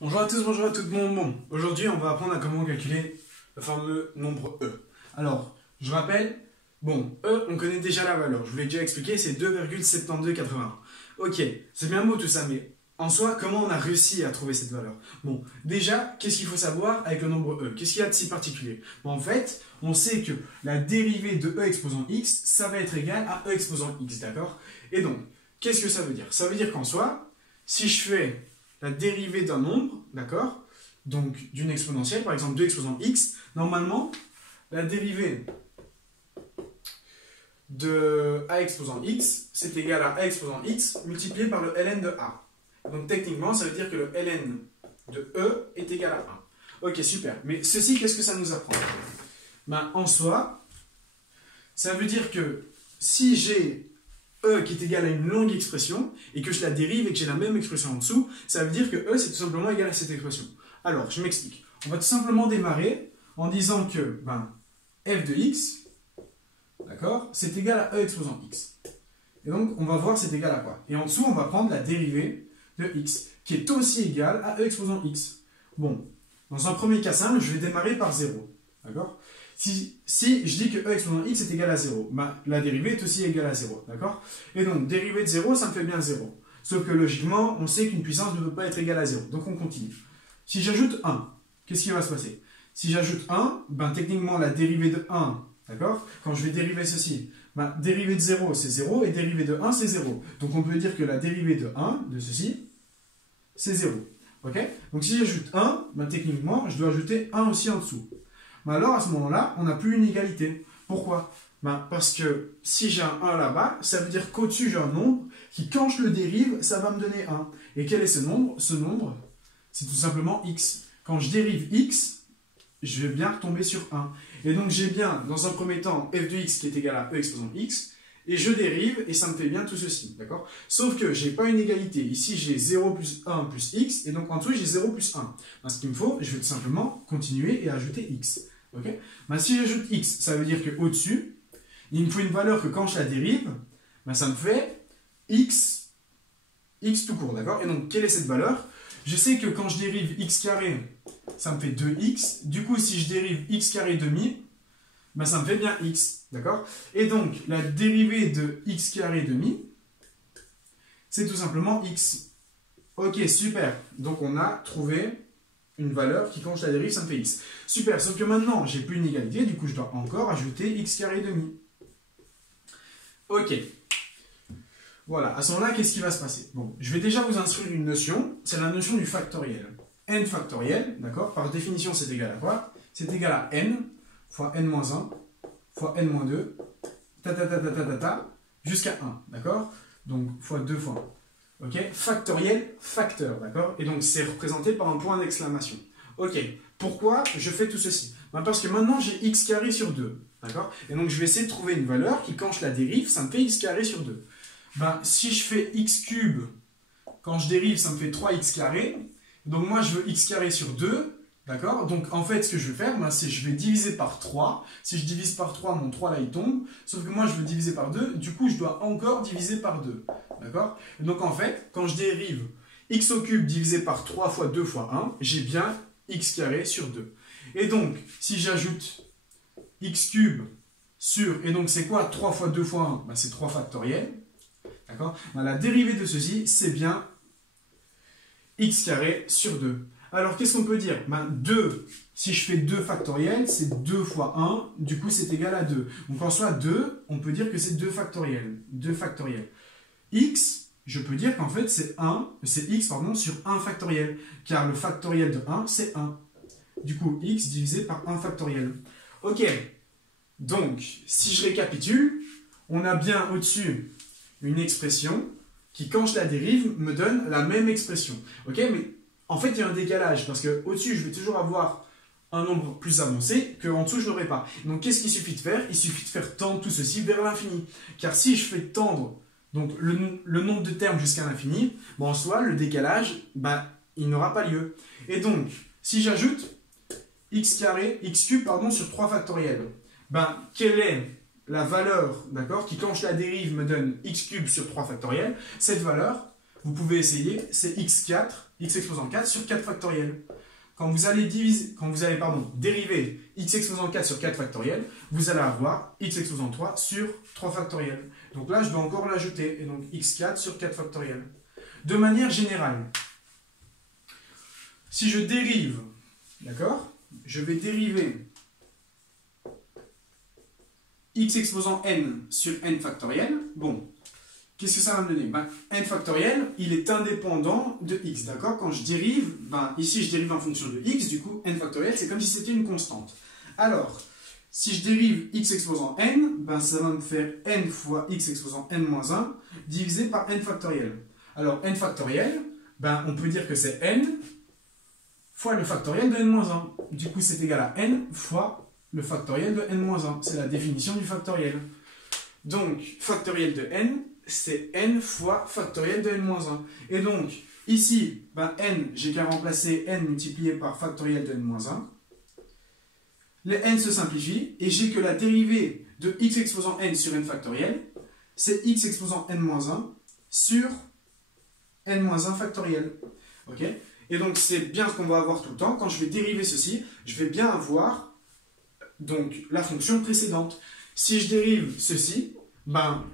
Bonjour à tous, bonjour à tout le monde. Bon, aujourd'hui, on va apprendre à comment calculer le fameux nombre E. Alors, je rappelle, bon, E, on connaît déjà la valeur. Je vous l'ai déjà expliqué, c'est 2,7281. Ok, c'est bien beau tout ça, mais en soi, comment on a réussi à trouver cette valeur? Bon, déjà, qu'est-ce qu'il faut savoir avec le nombre E? Qu'est-ce qu'il y a de si particulier? Bon, en fait, on sait que la dérivée de E exposant x, ça va être égal à E exposant x, d'accord? Et donc, qu'est-ce que ça veut dire? Ça veut dire qu'en soi, si je fais la dérivée d'un nombre, d'accord, donc d'une exponentielle, par exemple 2 exposant x, normalement, la dérivée de a exposant x, c'est égal à a exposant x multiplié par le ln de a. Donc techniquement, ça veut dire que le ln de e est égal à 1. Ok, super. Mais ceci, qu'est-ce que ça nous apprend? Ben, en soi, ça veut dire que si j'ai E qui est égal à une longue expression, et que je la dérive et que j'ai la même expression en dessous, ça veut dire que E c'est tout simplement égal à cette expression. Alors, je m'explique. On va tout simplement démarrer en disant que f de x, d'accord, c'est égal à E exposant x. Et donc, on va voir c'est égal à quoi. Et en dessous, on va prendre la dérivée de x, qui est aussi égale à E exposant x. Bon, dans un premier cas simple, je vais démarrer par 0. D'accord? Si je dis que E exposant x est égal à 0, la dérivée est aussi égale à 0. D'accord? Et donc, dérivée de 0, ça me fait bien 0. Sauf que logiquement, on sait qu'une puissance ne peut pas être égale à 0. Donc, on continue. Si j'ajoute 1, qu'est-ce qui va se passer? Si j'ajoute 1, techniquement, la dérivée de 1, d'accord? Quand je vais dériver ceci, dérivée de 0, c'est 0, et dérivée de 1, c'est 0. Donc, on peut dire que la dérivée de 1, de ceci, c'est 0. Ok? Donc, si j'ajoute 1, techniquement, je dois ajouter 1 aussi en dessous. Alors, à ce moment-là, on n'a plus une égalité. Pourquoi? Parce que si j'ai un 1 là-bas, ça veut dire qu'au-dessus, j'ai un nombre qui, quand je le dérive, ça va me donner 1. Et quel est ce nombre? Ce nombre, c'est tout simplement x. Quand je dérive x, je vais bien retomber sur 1. Et donc, j'ai bien, dans un premier temps, f de x qui est égal à E exposant x, et je dérive, et ça me fait bien tout ceci, d'accord? Sauf que je n'ai pas une égalité. Ici, j'ai 0 plus 1 plus x, et donc en dessous, j'ai 0 plus 1. Ce qu'il me faut, je vais tout simplement continuer et ajouter x. Okay? Si j'ajoute x, ça veut dire qu'au-dessus, il me faut une valeur que quand je la dérive, ça me fait x tout court, d'accord? Et donc, quelle est cette valeur? Je sais que quand je dérive x carré, ça me fait 2x. Du coup, si je dérive x carré demi, ça me fait bien x, d'accord? Et donc, la dérivée de x carré demi, c'est tout simplement x. Ok, super. Donc, on a trouvé une valeur qui, quand je la dérive, ça me fait x. Super, sauf que maintenant, j'ai plus une égalité, du coup, je dois encore ajouter x carré demi. Ok. Voilà, à ce moment-là, qu'est-ce qui va se passer? Bon, je vais déjà vous instruire une notion, c'est la notion du factoriel. N factoriel, d'accord? Par définition, c'est égal à quoi? C'est égal à n fois n-1 fois n-2, jusqu'à 1, d'accord? Donc, fois 2 fois 1. Ok, factoriel, facteur, d'accord? Et donc, c'est représenté par un point d'exclamation. Ok, pourquoi je fais tout ceci? Parce que maintenant, j'ai x carré sur 2, d'accord? Et donc, je vais essayer de trouver une valeur qui, quand je la dérive, ça me fait x carré sur 2. Si je fais x cube, quand je dérive, ça me fait 3x carré. Donc, moi, je veux x carré sur 2, d'accord? Donc, en fait, ce que je vais faire, c'est je vais diviser par 3. Si je divise par 3, mon 3 là, il tombe. Sauf que moi, je veux diviser par 2. Du coup, je dois encore diviser par 2. D'accord? Donc, en fait, quand je dérive x au cube divisé par 3 fois 2 fois 1, j'ai bien x carré sur 2. Et donc, si j'ajoute x cube sur... Et donc, c'est quoi 3 fois 2 fois 1? C'est 3 factoriel. D'accord? La dérivée de ceci, c'est bien x carré sur 2. Alors, qu'est-ce qu'on peut dire? 2, si je fais 2 factoriel, c'est 2 fois 1, du coup, c'est égal à 2. Donc, en soi, 2, on peut dire que c'est 2 factoriel. 2 factoriel. X, je peux dire qu'en fait, c'est x sur 1 factoriel. Car le factoriel de 1, c'est 1. Du coup, x divisé par 1 factoriel. Ok. Donc, si je récapitule, on a bien au-dessus une expression qui, quand je la dérive, me donne la même expression. Ok, mais en fait, il y a un décalage, parce qu'au-dessus, je vais toujours avoir un nombre plus avancé, qu'en dessous, je n'aurai pas. Donc, qu'est-ce qu'il suffit de faire? Il suffit de faire tendre tout ceci vers l'infini. Car si je fais tendre donc, le nombre de termes jusqu'à l'infini, en soi, le décalage, il n'aura pas lieu. Et donc, si j'ajoute x cube sur 3 factoriel, quelle est la valeur, d'accord, qui quand je la dérive me donne x cube sur 3 factoriel? Cette valeur, vous pouvez essayer, c'est x4, x exposant 4 sur 4 factoriel. Quand vous allez dériver x exposant 4 sur 4 factoriel, vous allez avoir x exposant 3 sur 3 factoriel. Donc là, je dois encore l'ajouter, et donc x4 sur 4 factoriel. De manière générale, si je dérive, d'accord, je vais dériver x exposant n sur n factoriel. Bon, qu'est-ce que ça va me donner? N factoriel, il est indépendant de x, d'accord? Quand je dérive, ici je dérive en fonction de x, du coup n factoriel, c'est comme si c'était une constante. Alors, si je dérive x exposant n, ça va me faire n fois x exposant n-1 divisé par n factoriel. Alors, n factoriel, on peut dire que c'est n fois le factoriel de n-1. Du coup, c'est égal à n fois le factoriel de n-1. C'est la définition du factoriel. Donc, factoriel de n, c'est n fois factoriel de n-1. Et donc, ici, n, j'ai qu'à remplacer n multiplié par factoriel de n-1. Les n se simplifient et j'ai que la dérivée de x exposant n sur n factoriel, c'est x exposant n-1 sur n-1 factoriel. Ok? Et donc, c'est bien ce qu'on va avoir tout le temps. Quand je vais dériver ceci, je vais bien avoir donc, la fonction précédente. Si je dérive ceci,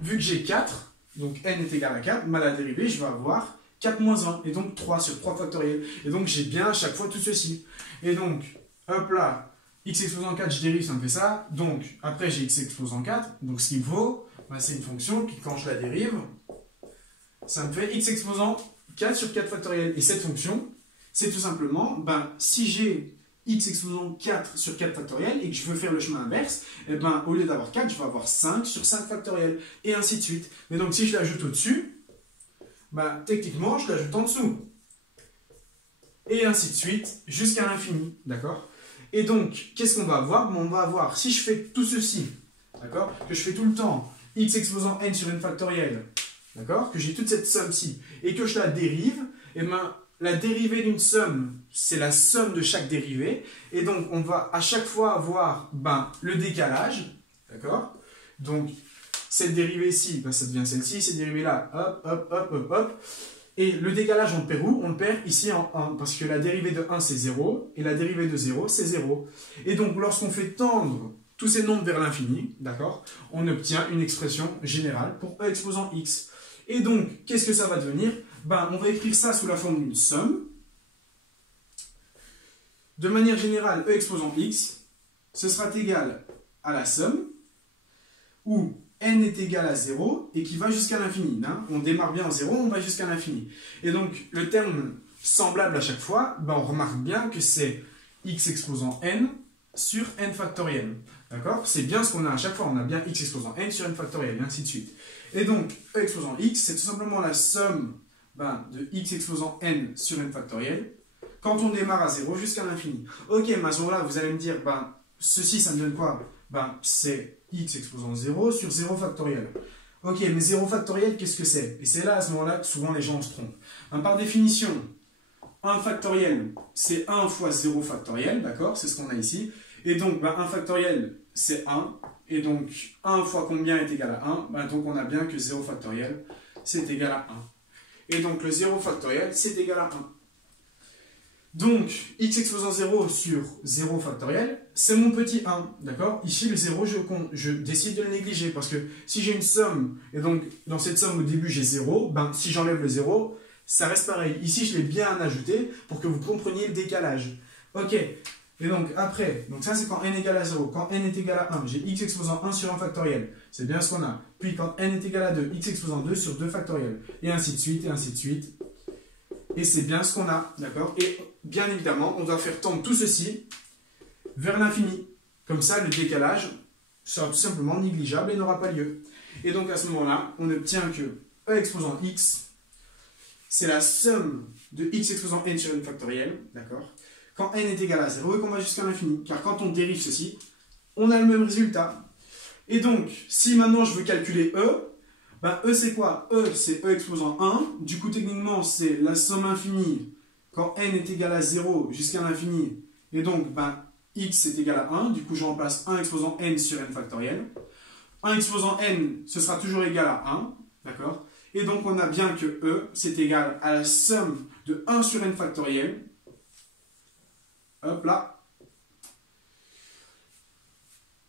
vu que j'ai 4, donc n est égal à 4, la dérivée, je vais avoir 4 moins 1, et donc 3 sur 3 factoriel. Et donc, j'ai bien à chaque fois tout ceci. Et donc, hop là, x exposant 4, je dérive, ça me fait ça. Donc, après, j'ai x exposant 4. Donc, ce qu'il me faut, c'est une fonction qui, quand je la dérive, ça me fait x exposant 4 sur 4 factoriel. Et cette fonction, c'est tout simplement, si j'ai x exposant 4 sur 4 factoriel et que je veux faire le chemin inverse, au lieu d'avoir 4, je vais avoir 5 sur 5 factoriel, et ainsi de suite. Mais donc, si je l'ajoute au-dessus, techniquement, je l'ajoute en dessous. Et ainsi de suite, jusqu'à l'infini, d'accord? Et donc, qu'est-ce qu'on va avoir? On va avoir, si je fais tout ceci, d'accord, que je fais tout le temps x exposant n sur n factoriel, d'accord, que j'ai toute cette somme-ci, et que je la dérive, la dérivée d'une somme, c'est la somme de chaque dérivée, et donc on va à chaque fois avoir le décalage, d'accord? Donc, cette dérivée-ci, ça devient celle-ci, cette dérivée-là, hop, hop, hop, hop, hop. Et le décalage, on le perd où? On le perd ici en 1, parce que la dérivée de 1, c'est 0, et la dérivée de 0, c'est 0. Et donc, lorsqu'on fait tendre tous ces nombres vers l'infini, d'accord, on obtient une expression générale pour e exposant x. Et donc, qu'est-ce que ça va devenir? On va écrire ça sous la forme d'une somme. De manière générale, e exposant x, ce sera égal à la somme, où n est égal à 0 et qui va jusqu'à l'infini. On démarre bien en 0, on va jusqu'à l'infini. Et donc, le terme semblable à chaque fois, on remarque bien que c'est x exposant n sur n factoriel. D'accord? C'est bien ce qu'on a à chaque fois. On a bien x exposant n sur n factoriel, et ainsi de suite. Et donc, e exposant x, c'est tout simplement la somme de x exposant n sur n factoriel quand on démarre à 0 jusqu'à l'infini. Ok, mais à ce moment-là, vous allez me dire, ceci, ça me donne quoi? C'est x exposant 0 sur 0 factoriel. Ok, mais 0 factoriel, qu'est-ce que c'est? Et c'est là, à ce moment-là, que souvent les gens se trompent. Par définition, 1 factoriel, c'est 1 fois 0 factoriel, d'accord? C'est ce qu'on a ici. Et donc, 1 factoriel, c'est 1. Et donc, 1 fois combien est égal à 1? Donc, on a bien que 0 factoriel, c'est égal à 1. Et donc, le 0 factoriel, c'est égal à 1. Donc, x exposant 0 sur 0 factoriel, c'est mon petit 1, d'accord? Ici, le 0, je décide de le négliger, parce que si j'ai une somme, et donc dans cette somme au début j'ai 0, si j'enlève le 0, ça reste pareil. Ici, je l'ai bien ajouté pour que vous compreniez le décalage. Ok, et donc après, donc ça c'est quand n égale à 0. Quand n est égal à 1, j'ai x exposant 1 sur 1 factoriel, c'est bien ce qu'on a. Puis quand n est égal à 2, x exposant 2 sur 2 factoriel, et ainsi de suite, et ainsi de suite. Et c'est bien ce qu'on a, d'accord? Et bien évidemment, on doit faire tendre tout ceci vers l'infini. Comme ça, le décalage sera tout simplement négligeable et n'aura pas lieu. Et donc à ce moment-là, on obtient que e exposant x, c'est la somme de x exposant n sur n factoriel, d'accord? Quand n est égal à 0 et qu'on va jusqu'à l'infini. Car quand on dérive ceci, on a le même résultat. Et donc, si maintenant je veux calculer e, E c'est quoi? E c'est E exposant 1, du coup techniquement c'est la somme infinie quand n est égal à 0 jusqu'à l'infini, et donc x est égal à 1, du coup je remplace 1 exposant n sur n factoriel. 1 exposant n, ce sera toujours égal à 1, d'accord? Et donc, on a bien que E, c'est égal à la somme de 1 sur n factoriel. Hop là.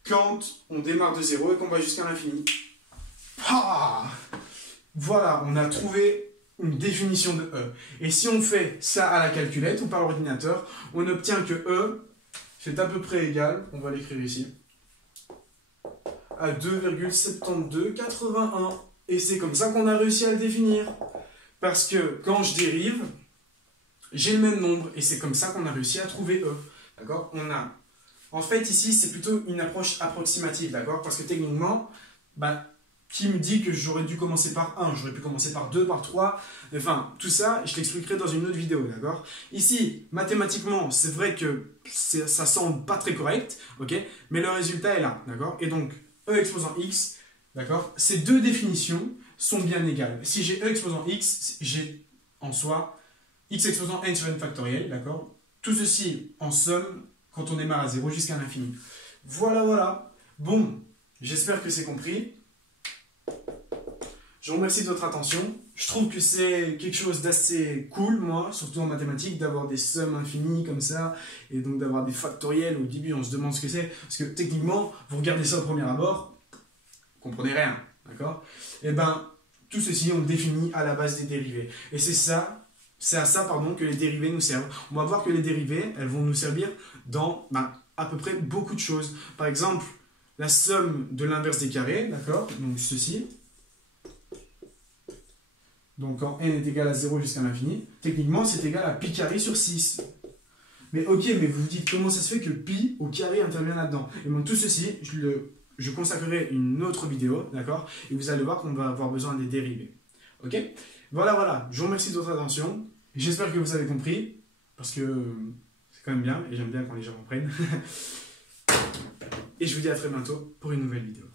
Quand on démarre de 0 et qu'on va jusqu'à l'infini. Ah, voilà, on a trouvé une définition de E. Et si on fait ça à la calculette ou par l'ordinateur, on obtient que E, c'est à peu près égal, on va l'écrire ici, à 2,7281. Et c'est comme ça qu'on a réussi à le définir. Parce que quand je dérive, j'ai le même nombre. Et c'est comme ça qu'on a réussi à trouver E. D'accord? En fait, ici, c'est plutôt une approche approximative. D'accord? Parce que techniquement, qui me dit que j'aurais dû commencer par 1? J'aurais pu commencer par 2, par 3. Enfin, tout ça, je l'expliquerai dans une autre vidéo. D'accord? Ici, mathématiquement, c'est vrai que ça semble pas très correct. Ok? Mais le résultat est là. D'accord? Et donc, E exposant x. D'accord? Ces deux définitions sont bien égales. Si j'ai E exposant x, j'ai en soi x exposant n sur n factoriel. D'accord? Tout ceci en somme quand on démarre à 0 jusqu'à l'infini. Voilà, voilà. Bon, j'espère que c'est compris. Je vous remercie de votre attention. Je trouve que c'est quelque chose d'assez cool, moi, surtout en mathématiques, d'avoir des sommes infinies comme ça, et donc d'avoir des factoriels. Au début, on se demande ce que c'est, parce que techniquement, vous regardez ça au premier abord, comprenez rien, d'accord? Et ben, tout ceci, on le définit à la base des dérivés. Et c'est à ça que les dérivés nous servent. On va voir que les dérivés, elles vont nous servir dans à peu près beaucoup de choses. Par exemple, la somme de l'inverse des carrés, d'accord? Donc ceci. Donc quand n est égal à 0 jusqu'à l'infini, techniquement, c'est égal à pi carré sur 6. Mais ok, mais vous vous dites comment ça se fait que pi au carré intervient là-dedans? Et bon, tout ceci, je consacrerai une autre vidéo, d'accord? Et vous allez voir qu'on va avoir besoin des dérivés. Ok? Voilà, voilà. Je vous remercie de votre attention. J'espère que vous avez compris, parce que c'est quand même bien, et j'aime bien quand les gens comprennent. Et je vous dis à très bientôt pour une nouvelle vidéo.